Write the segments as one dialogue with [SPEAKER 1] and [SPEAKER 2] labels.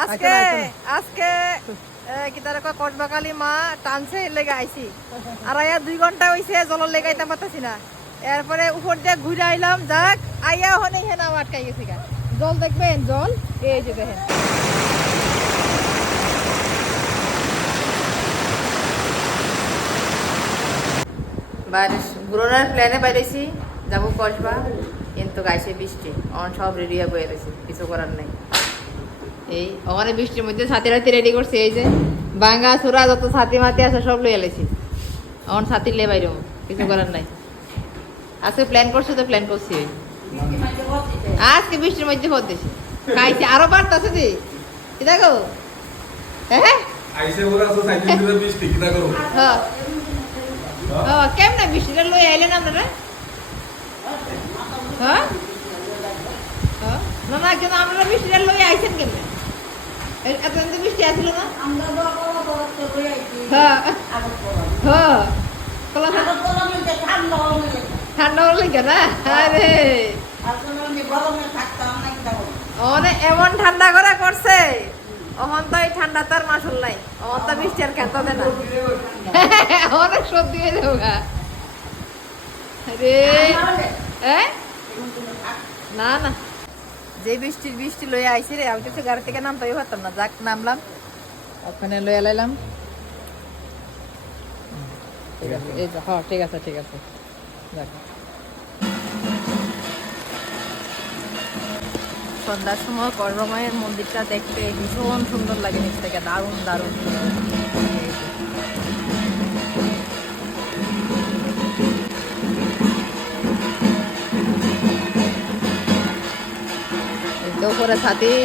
[SPEAKER 1] আজকে আজকে কি তার কসবাকালী মা টানছে লেগে আইছি। আর আয়া দুই ঘণ্টা হইছে, জলের লেগে আইতাম পারতাছি না। এরপরে উপর দিয়ে ঘুরে আইলাম, যাক আইয়া ওখানে হেনা আটকাই গেছি জল দেখবেন, জল? এই যে দেখেন। বাইরে ঘুরোনোর প্ল্যানে বাইরেছি, যাব কসবা। কিন্তু গাইছে বৃষ্টি, অন সব রেডি হয়ে রয়েছে কিছু করার নেই। এই ওখানে বৃষ্টির মধ্যে ছাতি রাতি রেডি করছে এই যে বাঙ্গা চূড়া যত ছাতি মাতি আছে সব লই এলেছি অন ছাতি লে বাইরে কিছু করার নাই। আজকে প্ল্যান করছ তো প্ল্যান করছি। আজকে বৃষ্টির মধ্যে দিছি। খাইছি আরও বাড়তেছে যে কি দেখো? হ্যাঁ?
[SPEAKER 2] কিনা
[SPEAKER 1] হ্যাঁ। হ্যাঁ কেমনে বৃষ্টিটা লই আইলেন আপনারা হ্যাঁ? হ্যাঁ? না না কিন্তু আপনারা বৃষ্টিটা লই আইছেন কেমনে? এ- এতদিন তো বৃষ্টি আসছিল না হ্যাঁ। হ্যাঁ। ঠান্ডা হলে কেন আরে অনেক এমন ঠান্ডা করে করছে। অহন তো এই ঠান্ডা তার মাসুল নাই। অহন তো বৃষ্টি আর খেতে দেয় না। অনেক সর্দি হয়ে যাব গা। রে হ্যাঁ না না। যে বৃষ্টির বৃষ্টি লয়ে আইছি রে আমি তো গাড়ি থেকে নামতেই পারতাম না। যাক নামলাম। ওখানে লয়ে লাইলাম। ঠিক আছে। এই হ্যাঁ ঠিক আছে ঠিক আছে। যাক। সন্ধ্যার সময় কর্মময়ের মন্দিরটা দেখতে ভীষণ সুন্দর লাগে নিচ থেকে দারুণ দারুণ। এই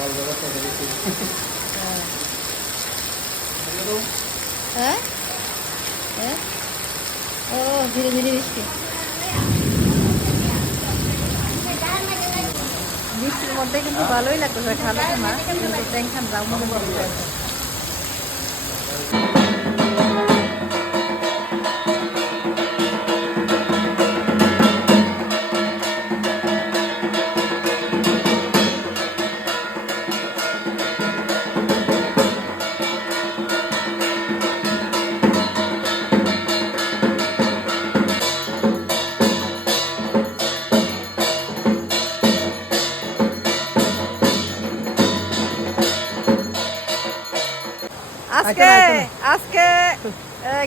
[SPEAKER 1] তো উপরে ছাতি হ্যাঁ? হ্যাঁ? ও, ধীরে ধীরে বৃষ্টি। বৃষ্টির মধ্যে কিন্তু ভালোই লাগতেছে খালো না কিন্তু টেনশন যাও মনে করতে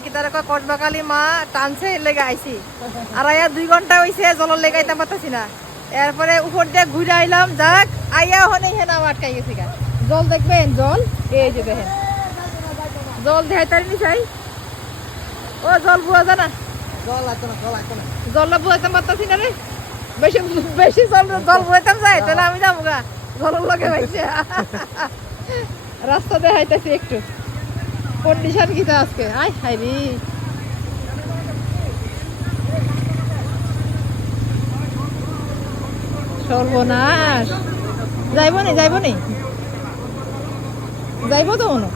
[SPEAKER 1] কি তার কসবাকালি মা টানছে এর লেগে আইছি। আর আয়া দুই ঘণ্টা হইছে জলের লেগে আইতে পারতাছি না। এরপরে উপর দিয়ে ঘুরে আইলাম যাক আইয়া হনে হেন আমার আটকাই গেছি গা। জল দেখবেন জল? এই যে দেখেন। জল তারি নি চাই ও জল বুয়া জানা
[SPEAKER 3] জল লাগতো না জল লাগতো না।
[SPEAKER 1] জলটা বুয়াইতে পারতাছি না রে। বেশি বেশি জল জল বুয়াইতাম যাই তাহলে আমি যাব গা। জলের লগে পাইছে রাস্তা দেখাইতেছি একটু। কন্ডিশন কিটা আজকে? আই হাই রে। সর্বনাশ। যাইব নি যাইব নি? যাইব তো মনে।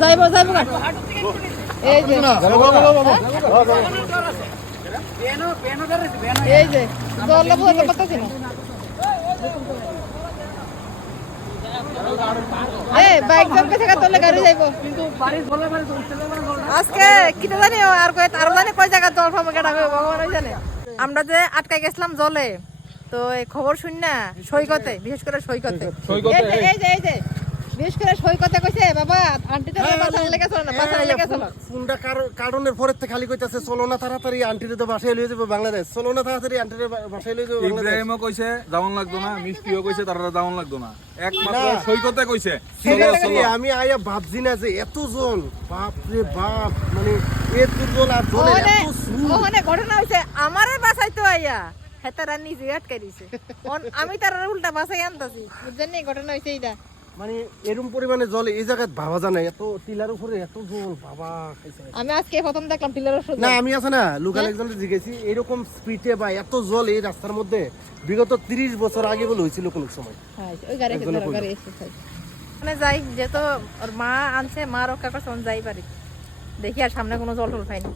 [SPEAKER 1] যাইব যাইব গা। এই যে। এই যে। জলটা বুঝতে পারতেছি না এ বাইক জমকে থাকা তোলে গাড়ি যাইব। আজকে কিটা জানি আর কয় আর জানি কয় জায়গা জল পাবো কেটা ভগবান জানে। আমরা যে আটকাই গেছিলাম জলে তো এই খবর শুন না সৈকতে বিশেষ করে সৈকতে।
[SPEAKER 2] সৈকতে?
[SPEAKER 1] এই যে এই যে বিশেষ করে সৈকতে কইছে বাবা আন্টি তো বাসার লেগে চলো না বাসার লেগে চলো।
[SPEAKER 3] ফোনটা কারণের পরের থেকে খালি কইতাছে চলো না তাড়াতাড়ি আন্টিরে তো বাসায় লইয়ে যাব বাংলাদেশ। চলো না তাড়াতাড়ি আন্টিরে বাসায় যাব বাংলাদেশ।
[SPEAKER 2] ইব্রাহিমও কইছে লাগতো না মিষ্টিও কইছে তারা লাগতো না। একমাত্র
[SPEAKER 3] না।
[SPEAKER 2] সৈকতে কইছে চলো, চলো।
[SPEAKER 3] আমি আয়া ভাবছি না যে এত জল বাপ রে বাপ মানে এত জল আর এত।
[SPEAKER 1] ওখানে ঘটনা হয়েছে আমারে বাঁচাইতো আইয়া হেতারা নিজে আটকে দিছে। আমি তার উল্টা বাঁচাই আনতাছি। বুঝছেন নি ঘটনা হয়েছে এইটা।
[SPEAKER 3] মানে এরকম পরিমাণে জল এই জায়গায় ভাবা যায় না এত টিলার উপরে এত জল বাবা খাইছে।
[SPEAKER 1] আমি আজকে প্রথম দেখলাম টিলার ওষুধ
[SPEAKER 3] না আমি আছে না লোকাল একজনের জিজ্ঞেসি এরকম স্পিডে বা এত জল এই রাস্তার মধ্যে বিগত তিরিশ বছর আগে বলে হয়েছিল কোনো সময়।
[SPEAKER 1] হ্যাঁ, ওই গাড়ি
[SPEAKER 3] একজনে
[SPEAKER 1] গাড়ি মানে যাই যেহেতু ওর মা আনছে মা রক্ষা করছে যাই পারি। দেখি আর সামনে কোনো জল টল পাইনি।